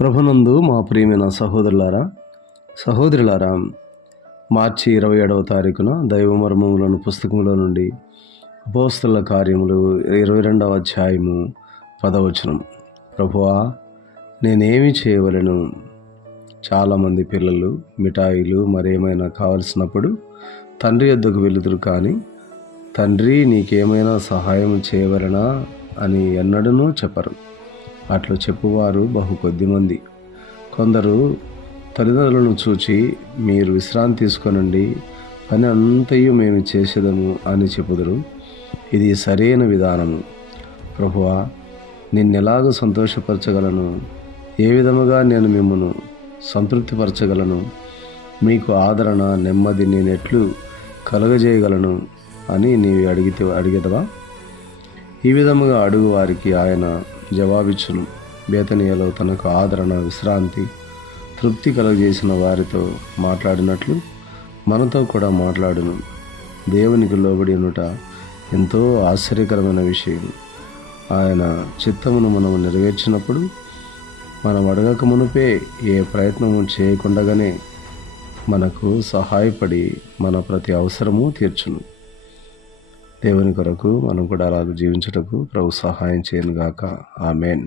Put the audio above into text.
ప్రభునందు మా ప్రియమైన సహోదరులారా, మార్చి 27వ తారీఖున దైవ మర్మములను పుస్తకంలో నుండి అపోస్తలుల కార్యములు 22వ అధ్యాయము 10వ వచనం. ప్రభువా, నేనేమి చేయవలెను? చాలామంది పిల్లలు మిఠాయిలు మరేమైనా కావలసినప్పుడు తండ్రి యొద్దకు వెళుదురు, కానీ తండ్రి నీకేమైనా సహాయం చేయవలెనా అని ఎన్నడూ చెప్పరు. అట్లు చెప్పువారు బహు కొద్దిమంది. కొందరు తల్లిదండ్రులను చూచి, మీరు విశ్రాంతి తీసుకొనండి, పని అంతయు మేము చేసేదము అని చెప్పుదురు. ఇది సరైన విధానము. ప్రభువా, నిన్నెలాగూ సంతోషపరచగలను? ఏ విధముగా నేను మిమ్మను సంతృప్తిపరచగలను? మీకు ఆదరణ, నెమ్మది నేనెట్లు కలుగజేయగలను అని నీవు అడిగేదవా? ఈ విధముగా అడుగు వారికి ఆయన జవాబిచ్చును. బేతనియలో తనకు ఆదరణ, విశ్రాంతి, తృప్తి కలుగజేసిన వారితో మాట్లాడినట్లు మనతో కూడా మాట్లాడును. దేవునికి లోబడి ఉండుట ఎంతో ఆశ్చర్యకరమైన విషయం. ఆయన చిత్తమును మనము నెరవేర్చినప్పుడు మనం అడగక మునుపే, ఏ ప్రయత్నము చేయకుండానే మనకు సహాయపడి మన ప్రతి అవసరము తీర్చును. దేవుని కొరకు మనం కూడా అలాగ జీవించుటకు ప్రభు సహాయం చేయనుగాక. ఆమెన్.